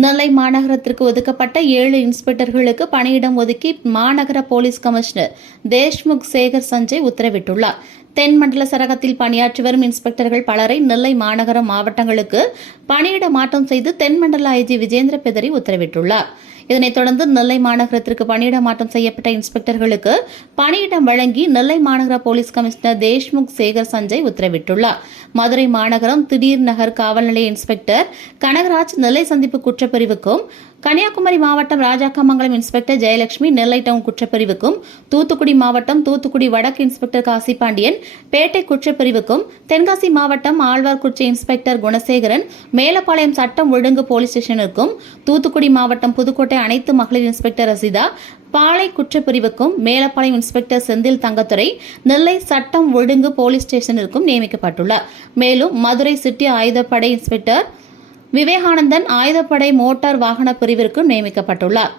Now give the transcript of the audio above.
நெல்லை மாநகரத்திற்கு ஒதுக்கப்பட்ட 7 இன்ஸ்பெக்டர்களுக்கு பணியிடம் ஒதுக்கி மாநகர போலீஸ் கமிஷனர் தேஷ்முக் சேகர் சஞ்சய் உத்தரவிட்டுள்ளார். தென்மண்டல சரகத்தில் பணியாற்றி வரும் இன்ஸ்பெக்டர்கள் பலரை நெல்லை மாநகர மாவட்டங்களுக்கு பணியிட மாற்றம் செய்து தென்மண்டல ஐஜி விஜேந்திர பெதரி உத்தரவிட்டுள்ளார். இதனைத் தொடர்ந்து நெல்லை மாநகரத்திற்கு பணியிட மாற்றம் செய்யப்பட்ட இன்ஸ்பெக்டர்களுக்கு பணியிடம் வழங்கி நெல்லை மாநகர போலீஸ் கமிஷனர் தேஷ்முக் சேகர் சஞ்சய் உத்தரவிட்டுள்ளார். மதுரை மாநகரம் திடீர் நகர் காவல் நிலைய இன்ஸ்பெக்டர் கனகராஜ் நெல்லை சந்திப்பு குற்றப்பிரிவுக்கும், கன்னியாகுமரி மாவட்டம் ராஜாக்கமங்கலம் இன்ஸ்பெக்டர் ஜெயலட்சுமி நெல்லை டவுன் குற்றப்பிரிவுக்கும், தூத்துக்குடி மாவட்டம் தூத்துக்குடி வடக்கு இன்ஸ்பெக்டர் காசிபாண்டியன் பேட்டை குற்றப்பிரிவுக்கும், தென்காசி மாவட்டம் ஆழ்வார்குறிச்சி இன்ஸ்பெக்டர் குணசேகரன் மேலப்பாளையம் சட்டம் ஒழுங்கு போலீஸ் ஸ்டேஷனுக்கும், தூத்துக்குடி மாவட்டம் புதுக்கோட்டை அனைத்து மகளிர் இன்ஸ்பெக்டர் ரசிதா பாளை குற்றப்பிரிவுக்கும், மேலப்பாளையம் இன்ஸ்பெக்டர் செந்தில் தங்கத்துறை நெல்லை சட்டம் ஒழுங்கு போலீஸ் ஸ்டேஷனிற்கும் நியமிக்கப்பட்டுள்ளார். மேலும் மதுரை சிட்டி ஆயுதப்படை இன்ஸ்பெக்டர் விவேகானந்தன் ஆயுதப்படை மோட்டார் வாகன பிரிவிற்கும் நியமிக்கப்பட்டுள்ளார்.